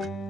you